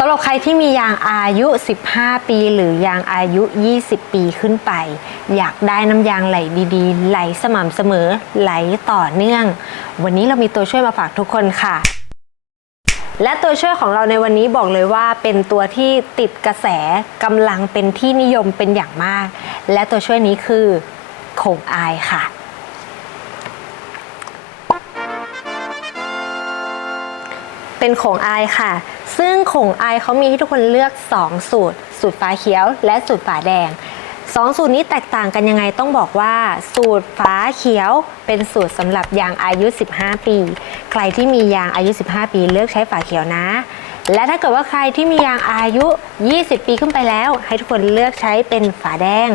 สำหรับใครที่มียางอายุ 15 ปี หรือยางอายุ 20 ปีขึ้นไป อยากได้น้ำยางไหลดีๆ ไหลสม่ำเสมอ ไหลต่อเนื่อง วันนี้เรามีตัวช่วยมาฝากทุกคนค่ะ และตัวช่วยของเราในวันนี้บอกเลยว่า เป็นตัวที่ติดกระแสกำลังเป็นที่นิยมเป็นอย่างมาก และตัวช่วยนี้คือโคงอายค่ะ เป็นโขงอายค่ะ ซึ่งโขงอายเขามีให้ทุกคนเลือก 2 สูตร สูตรฝาเขียว และสูตรฝาแดง2สูตรนี้แตกต่างกันยังไงต้องบอกว่า สูตรฝาเขียวเป็นสูตรสำหรับยางอายุ 15 ปี ใครที่มียางอายุ 15 ปีเลือกใช้ฝาเขียวนะ และถ้าเกิดว่าใครที่มียางอายุ 20 ปีขึ้นไปแล้ว ให้ทุกคนเลือกใช้เป็นฝาแดง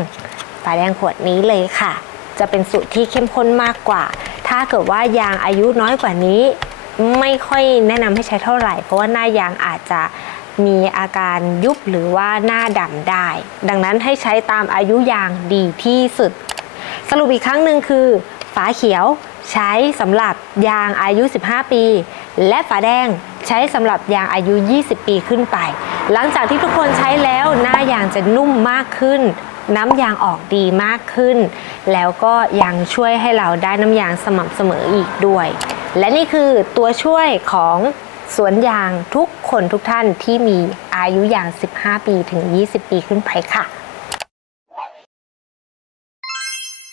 ฝาแดงขวดนี้เลยค่ะ จะเป็นสูตรที่เข้มข้นมากกว่า ถ้าเกิดว่ายางอายุน้อยกว่านี้ ไม่ค่อยแนะนำให้ใช้เท่าไหร่ เพราะว่าหน้ายางอาจจะมีอาการยุบหรือว่าหน้าดำได้ ดังนั้นให้ใช้ตามอายุยางดีที่สุด สรุปอีกครั้งหนึ่งคือ ฝาเขียวใช้สำหรับยางอายุ 15 ปี และฝาแดงใช้สำหรับยางอายุ 20 ปีขึ้นไป หลังจากที่ทุกคนใช้แล้วหน้ายางจะนุ่มมากขึ้น น้ำยางออกดีมากขึ้น แล้วก็ยังช่วยให้เราได้น้ำยางสม่ำเสมออีกด้วย และนี่คือตัวช่วยของสวนยางทุกคนทุกท่านที่มีอายุยาง 15 ปีถึง 20 ปีขึ้นไปค่ะ